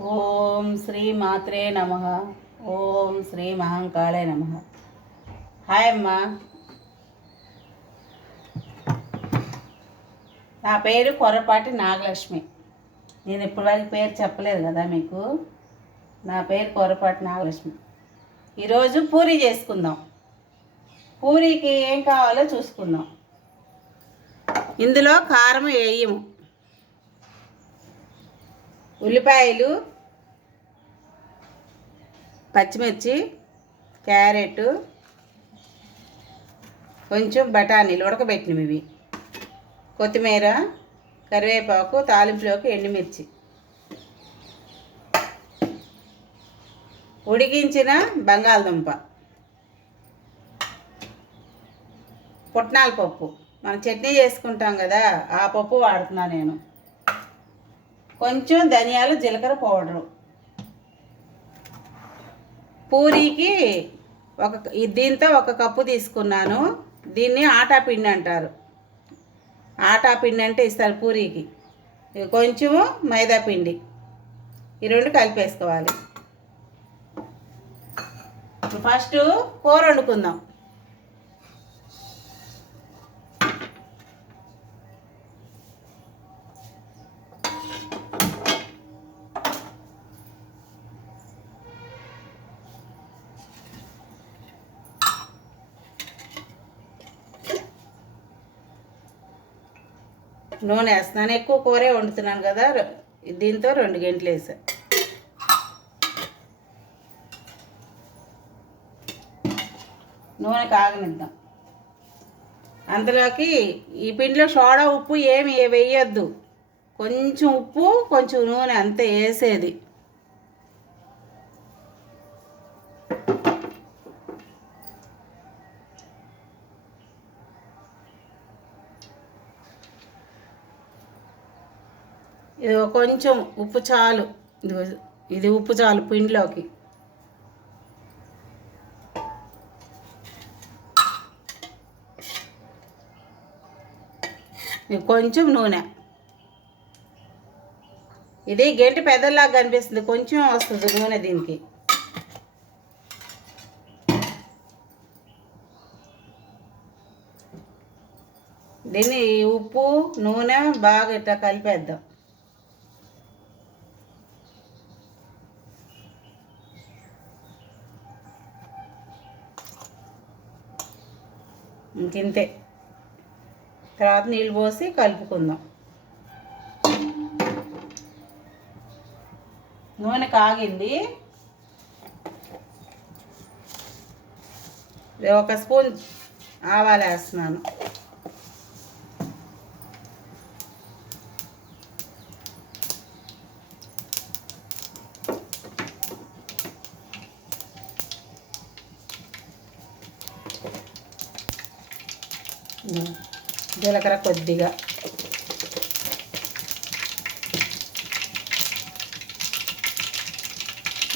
ఓం శ్రీ మాత్రే నమ. ఓం శ్రీ మహంకాళే నమ. హాయ్ అమ్మా. నా పేరు కొర్రపాటి నాగలక్ష్మి. నేను ఇప్పటివరకు పేరు చెప్పలేదు కదా మీకు? నా పేరు కొర్రపాటి నాగలక్ష్మి. ఈరోజు పూరి చేసుకుందాం. పూరీకి ఏం కావాలో చూసుకుందాం. ఇందులో కారం వేయము ఉల్లిపాయలు పచ్చిమిర్చి క్యారెట్ కొంచెం బఠానీలు ఉడకబెట్టినవి ఇవి. కొత్తిమీర కరివేపాకు తాలింపులోకి ఎండుమిర్చి. ఉడికించిన బంగాళదుంప. పుట్నాల పప్పు. మనం చట్నీ చేసుకుంటాం కదా ఆ పప్పు వాడుతున్నా నేను. కొంచెం ధనియాలు జీలకర్ర పౌడరు. పూరీకి ఒక దీంతో ఒక కప్పు తీసుకున్నాను. దీన్ని ఆటా పిండి అంటారు. ఆటా పిండి అంటే ఇస్తారు పూరీకి. కొంచెము మైదా పిండి. ఈ రెండు కలిపేసుకోవాలి. ఫస్ట్ కూర వండుకుందాం. నూనె వేస్తున్నాను. ఎక్కువ కూరే వండుతున్నాను కదా. దీంతో రెండు గంటలు వేసా. నూనె కాగనిద్దాం. అందులోకి ఈ పిండిలో సోడా ఉప్పు ఏమి వేయొద్దు. కొంచెం ఉప్పు కొంచెం నూనె అంతే వేసేది ఇది కొంచెం ఉప్పు చాలు. ఇదిగో ఇది ఉప్పు చాలు పిండిలోకి. కొంచెం నూనె. ఇది గంటి పెద్దలాగా కనిపిస్తుంది. కొంచెం వస్తుంది నూనె దీనికి. దీన్ని ఉప్పు నూనె బాగా ఇట్లా కలిపేద్దాం. ఇంకింతే తర్వాత నీళ్ళు పోసి కలుపుకుందాం. నూనె కాగింది. ఒక స్పూన్ ఆవాలు వేస్తున్నాను. జీలకర్ర కొద్దిగా.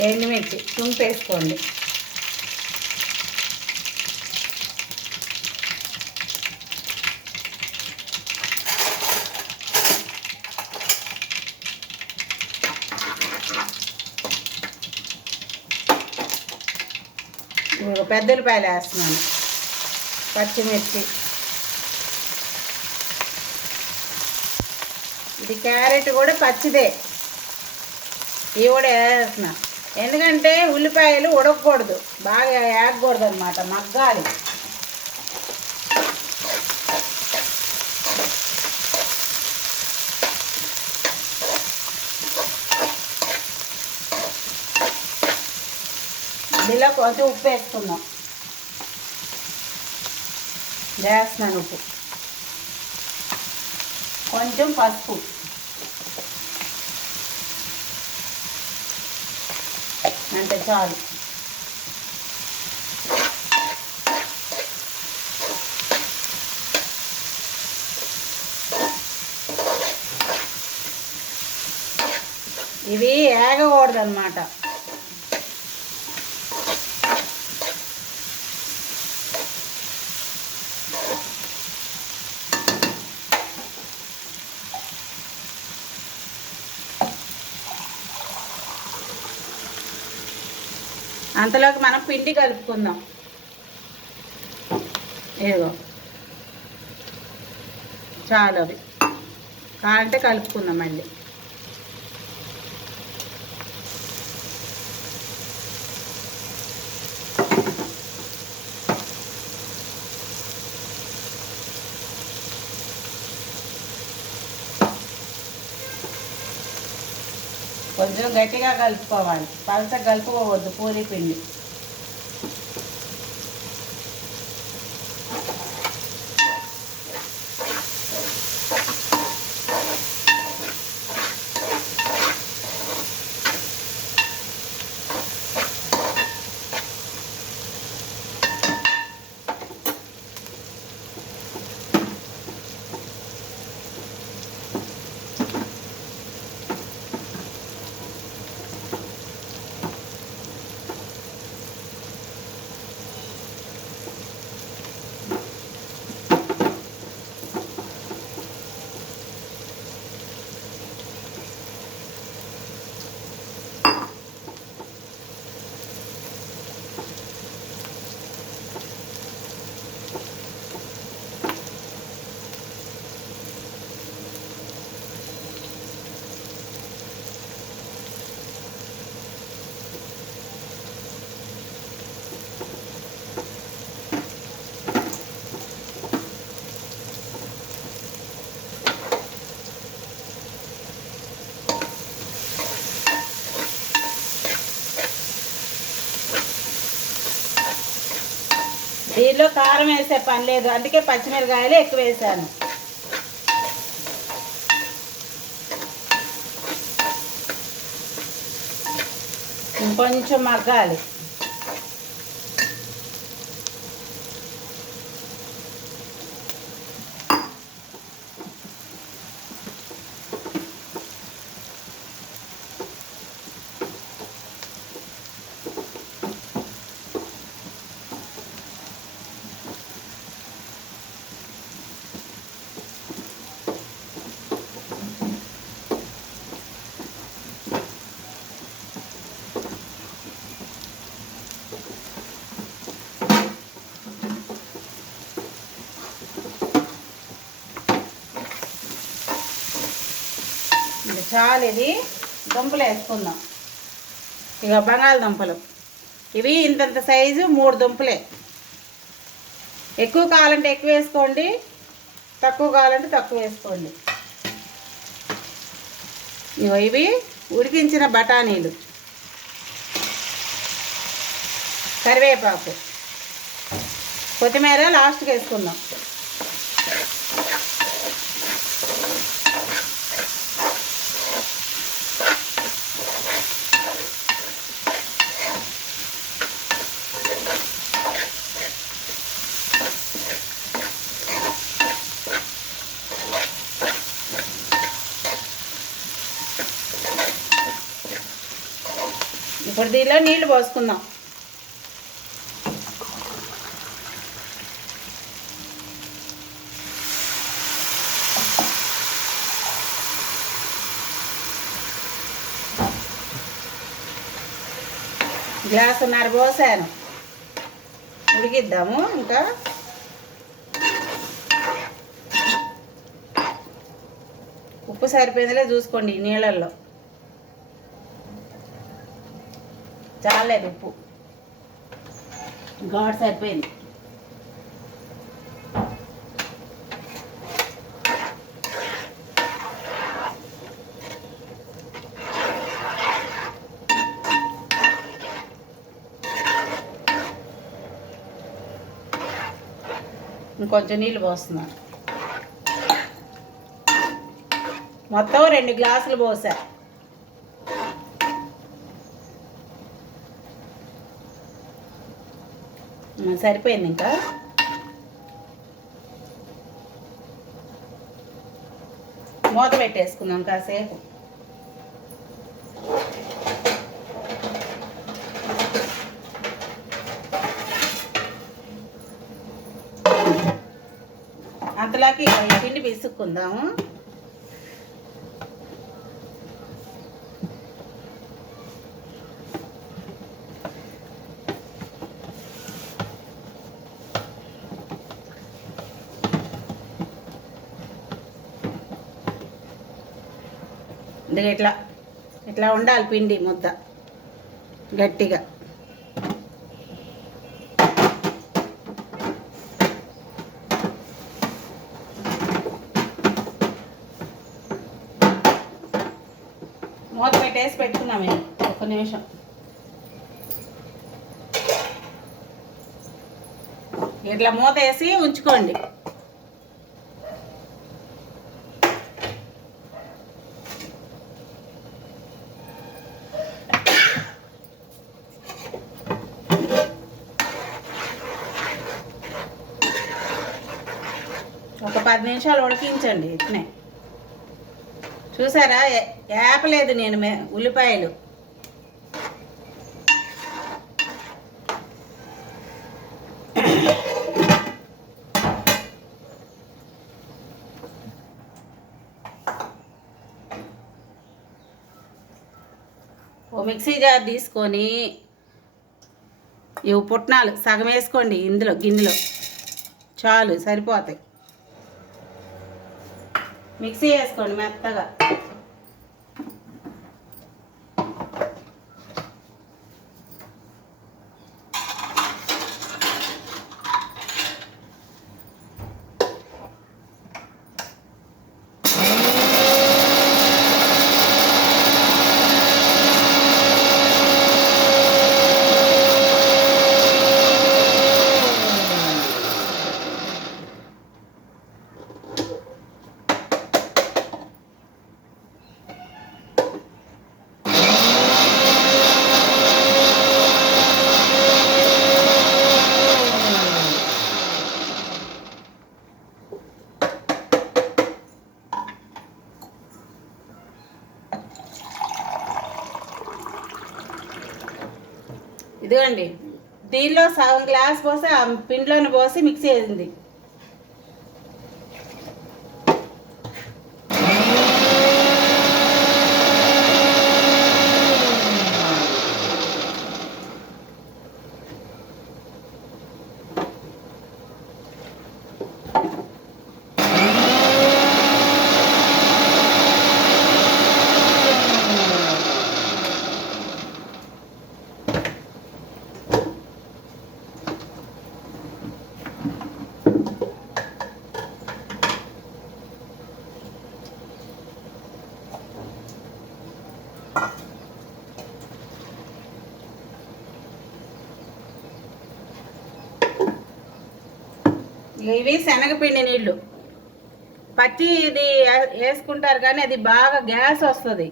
ఎండుమిర్చి తుంపేసుకోండి. వేసుకోండి పెద్ద ఉల్లిపాయలు వేస్తున్నాను. పచ్చిమిర్చి. ఇది క్యారెట్ కూడా పచ్చిదే. ఇవి కూడా వేస్తున్నా ఎందుకంటే ఉల్లిపాయలు ఉడకకూడదు. బాగా వేగకూడదు అనమాట మగ్గాలి. ఇలా కొంచెం ఉప్పు వేసుకుందాం. వేస్తున్నాను ఉప్పు. కొంచెం పసుపు. అంటే చాలు. ఇవి ఏగకూడదు అనమాట అంతలోకి మనం పిండి కలుపుకుందాం. ఏదో. చాలు అవి. కావాలంటే కలుపుకుందాం మళ్ళీ. కొంచెం గట్టిగా కలుపుకోవాలి. పలస కలుపుకోవద్దు పూరి పిండి. దీనిలో కారం వేసే పని లేదు. అందుకే పచ్చిమిరకాయలు ఎక్కువ వేసాను. ఇంకొంచెం మగ్గాలి. చాలు ఇది దుంపలు వేసుకుందాం. ఇక బంగాళదుంపలు. ఇవి ఇంతంత సైజు మూడు దుంపలే. ఎక్కువ కావాలంటే ఎక్కువ వేసుకోండి తక్కువ కావాలంటే తక్కువ వేసుకోండి. ఇగో ఇవి ఉడికించిన బఠానీలు. కరివేపాకు. కొత్తిమీర లాస్ట్కి వేసుకుందాం. ఇప్పుడు దీనిలో నీళ్ళు పోసుకుందాం. గ్లాసున్నర పోసాను. ఉడికిద్దాము ఇంకా. ఉప్పు సరిపోయిందిలే చూసుకోండి ఈ నీళ్ళల్లో. చాలేదు ఉప్పు. ఘాట్ సరిపోయింది. ఇంకొంచెం నీళ్ళు పోస్తున్నా. మొత్తం రెండు గ్లాసులు పోసా. సరిపోయింది ఇంకా. మూత పెట్టేసుకుందాం కాసేపు. అంతలోకి ఇక ఈ పిండి పిసుక్కుందాము. అందుకే ఇట్లా ఇట్లా ఉండాలి పిండి ముద్ద గట్టిగా. మూత పెట్టేసి పెట్టుకున్నాం మేము ఒక నిమిషం. ఇట్లా మూత వేసి ఉంచుకోండి ఒక పది నిమిషాలు ఉడికించండి ఇట్నే. చూసారా? ఏపలేదు నేను మే- ఉల్లిపాయలు. ఓ మిక్సీ జార్ తీసుకొని ఇవి పుట్నాలు సగం వేసుకోండి ఇందులో గిన్నెలో. చాలు సరిపోతాయి. మిక్సీ వేసుకోండి మెత్తగా ఇదిగోండి దీనిలో సగం గ్లాస్ పోసి ఆ పిండిలోని పోసి మిక్స్ చేసింది. ఇవి శనగపిండి నీళ్ళు. పచ్చి ఇది వేసుకుంటారు కానీ అది బాగా గ్యాస్ వస్తుంది.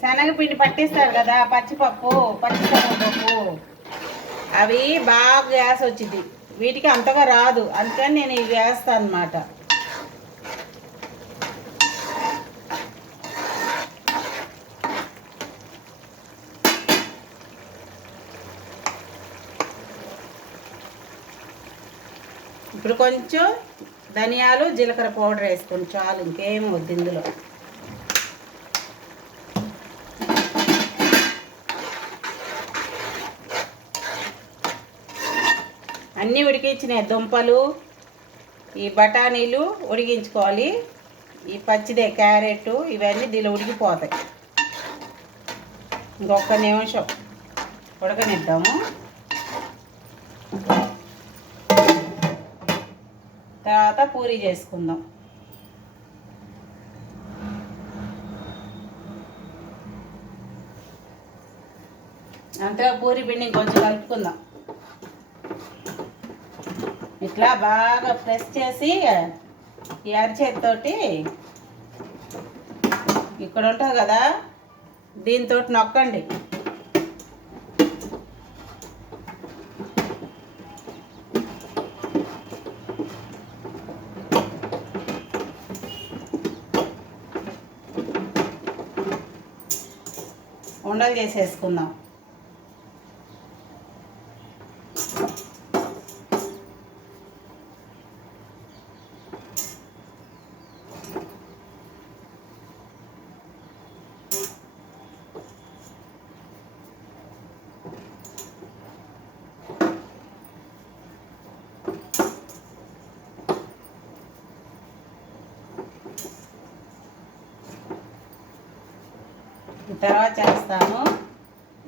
శనగపిండి పట్టిస్తారు కదా పచ్చిపప్పు పచ్చి అవి బాగా గ్యాస్ వచ్చింది వీటికి అంతగా రాదు. అందుకని నేను ఇవి వేస్తాను అనమాట కొంచెం ధనియాలు జీలకర్ర పౌడర్ వేసుకోండి చాలు ఇంకేం వద్దు ఇందులో. అన్నీ ఉడికించినాయి దుంపలు ఈ బఠానీలు ఉడికించుకోవాలి. ఈ పచ్చిదే క్యారెట్ ఇవన్నీ దీనిలో ఉడికిపోతాయి. ఇంకొక నిమిషం ఉడకనిద్దాము. తర్వాత పూరి చేసుకుందాం. అంతగా పూరి పిండి కొంచెం కలుపుకుందాం. ఇట్లా బాగా ప్రెస్ చేసి ఈ అరిచేతితోటి ఇక్కడ ఉంటుంది కదా దీంతో నొక్కండి. ఉండలు చేసేసుకుందాం. తర్వాత చేస్తాను.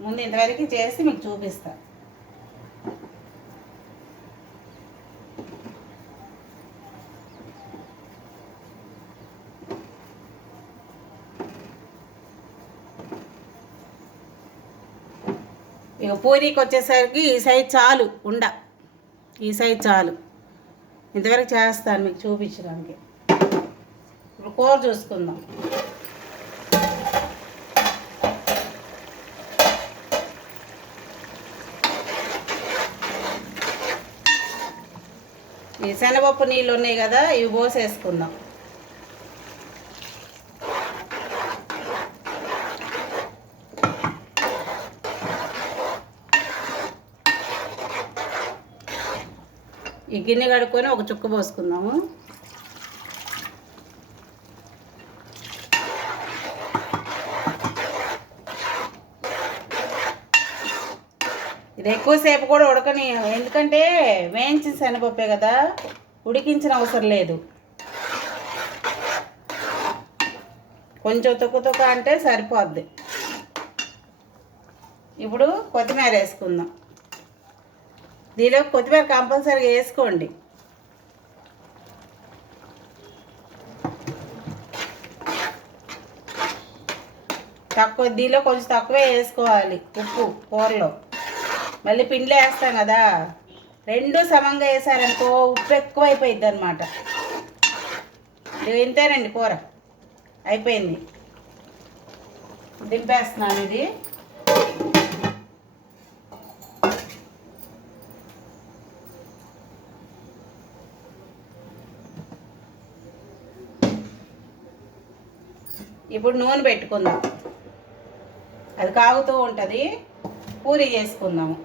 ముందు ఇంతవరకు చేసి మీకు చూపిస్తాను ఇక పూరీకి వచ్చేసరికి ఈ సైజ్ చాలు ఉండ. ఈ సైజ్ చాలు. ఇంతవరకు చేస్తాను మీకు చూపించడానికి. ఇప్పుడు కూర చూసుకుందాం. ఈ శనగపప్పు నీళ్ళు ఉన్నాయి కదా ఇవి పోసేసుకుందాం. ఈ గిన్నె కడుక్కొని ఒక చుక్క పోసుకుందాము. ఎక్కువసేపు కూడా ఉడకని ఎందుకంటే వేయించిన శనగపప్పే కదా ఉడికించిన అవసరం లేదు. కొంచెం తొక్కు తొక్క అంటే సరిపోద్ది. ఇప్పుడు కొత్తిమీర వేసుకుందాం. దీనిలో కొత్తిమీర కంపల్సరీగా వేసుకోండి. తక్కువ దీనిలో కొంచెం తక్కువే వేసుకోవాలి ఉప్పు కూరలో. మళ్ళీ పిండిలో వేస్తాం కదా. రెండు సమంగా వేసారనుకో ఉప్పు ఎక్కువ అయిపోయింది అనమాట ఇంతేనండి కూర. అయిపోయింది. దింపేస్తున్నాను ఇది. ఇప్పుడు నూనె పెట్టుకుందాం. అది కాగుతూ ఉంటుంది. పూరి చేసుకుందాము.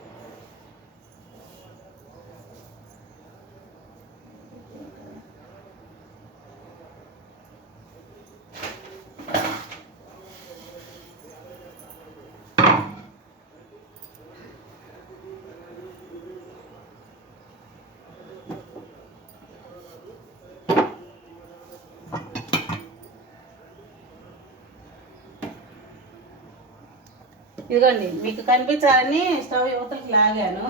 ఇదిగోండి మీకు కనిపించాలని స్టవ్ యువతలకు లాగాను.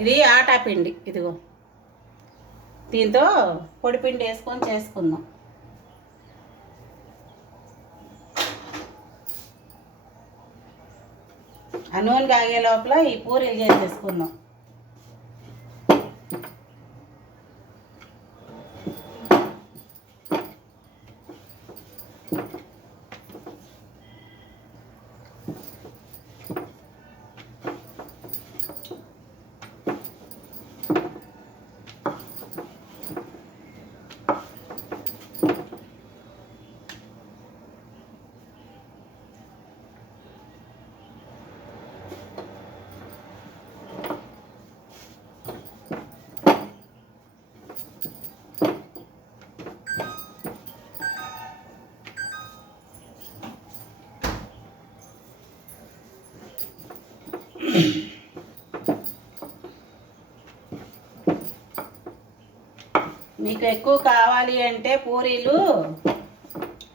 ఇది ఆటా పిండి ఇదిగో. దీంతో పొడి పిండి వేసుకొని చేసుకుందాం. ఆ నూనె కాగే లోపల ఈ పూరీలు చేసేసుకుందాం. మీకు ఎక్కువ కావాలి అంటే పూరీలు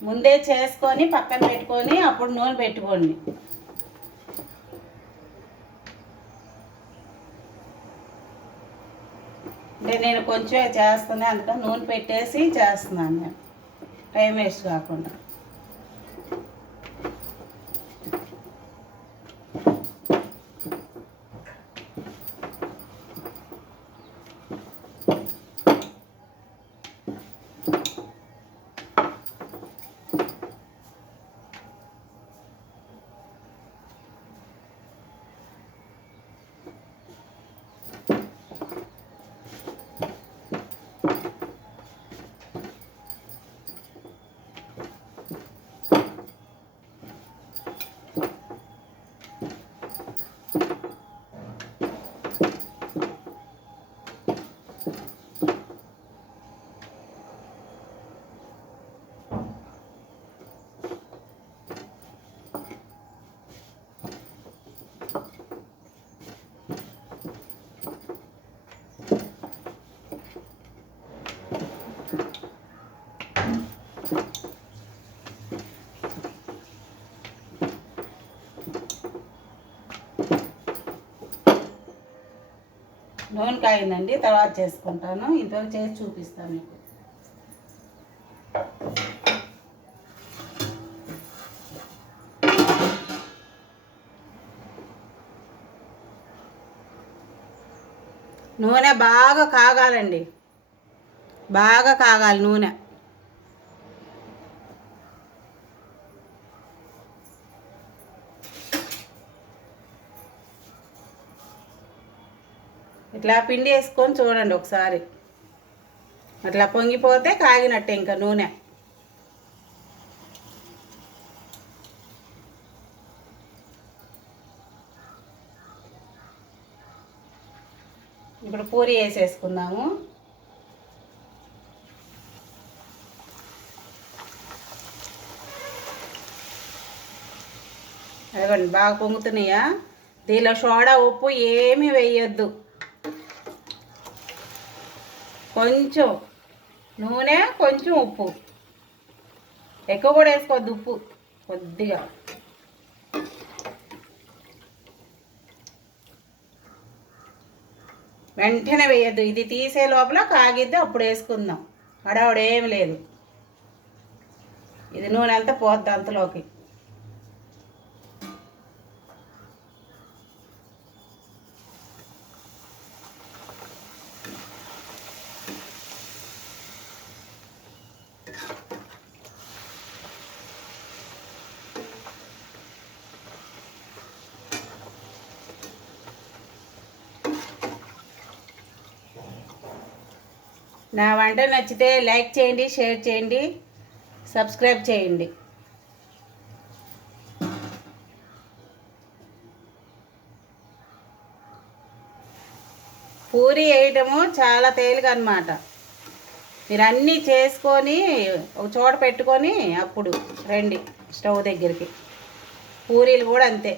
ముందే చేసుకొని పక్కన పెట్టుకొని అప్పుడు నూనె పెట్టుకోండి. అంటే నేను కొంచెమే చేస్తున్నాను అందుకని నూనె పెట్టేసి చేస్తున్నాను నేను. టైం వేస్ట్ కాకుండా. నూనె కాయిందండి తర్వాత చేసుకుంటాను. ఇంతవరకు చేసి చూపిస్తాను మీకు. నూనె బాగా కాగాలండి. బాగా కాగాలి నూనె. ఇట్లా పిండి వేసుకొని చూడండి ఒకసారి. అట్లా పొంగిపోతే కాగినట్టే ఇంకా నూనె. ఇప్పుడు పూరి వేసేసుకుందాము. అదిగోండి బాగా పొంగుతున్నాయా? దీనిలో సోడా ఉప్పు ఏమీ వేయొద్దు. కొంచెం నూనె కొంచెం ఉప్పు. ఎక్కువ కూడా వేసుకోవద్దు ఉప్పు. కొద్దిగా. వెంటనే వేయద్దు. ఇది తీసే లోపల కాగిద్ది అప్పుడు వేసుకుందాం. హడావుడు ఏమి లేదు. ఇది నూనె అంతా పోద్ది అంతలోకి. నా వంట నచ్చితే లైక్ చేయండి షేర్ చేయండి సబ్స్క్రైబ్ చేయండి. పూరి వేయటము చాలా తేలిక అనమాట మీరు అన్నీ చేసుకొని ఒక చోట పెట్టుకొని అప్పుడు రండి స్టవ్ దగ్గరికి. పూరీలు కూడా అంతే.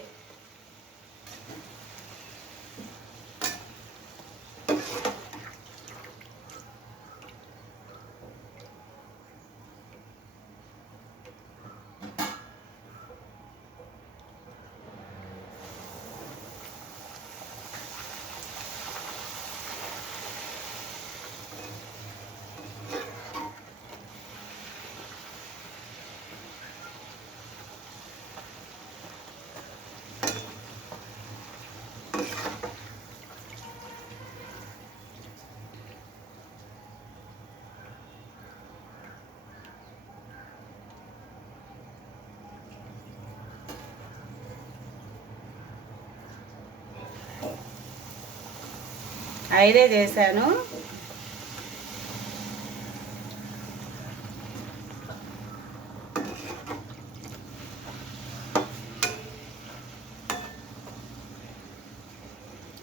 ఐదే చేశాను.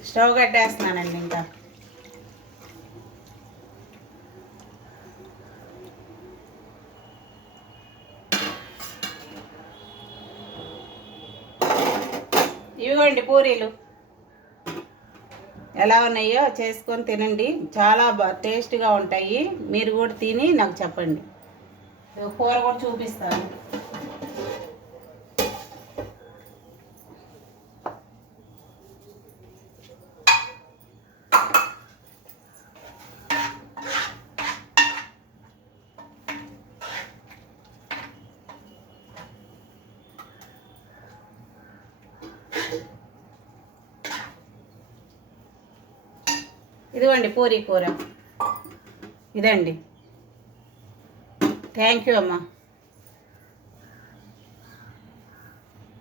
స్టవ్ కట్టేస్తున్నానండి ఇంకా. ఇవిగోండి పూరీలు. ఎలా ఉన్నాయో చేసుకొని తినండి. చాలా బా టేస్ట్గా ఉంటాయి. మీరు కూడా తిని నాకు చెప్పండి. కూర కూడా చూపిస్తాను. ఇదిగోండి పూరీ కూర. ఇదండి. థ్యాంక్ యూ అమ్మా.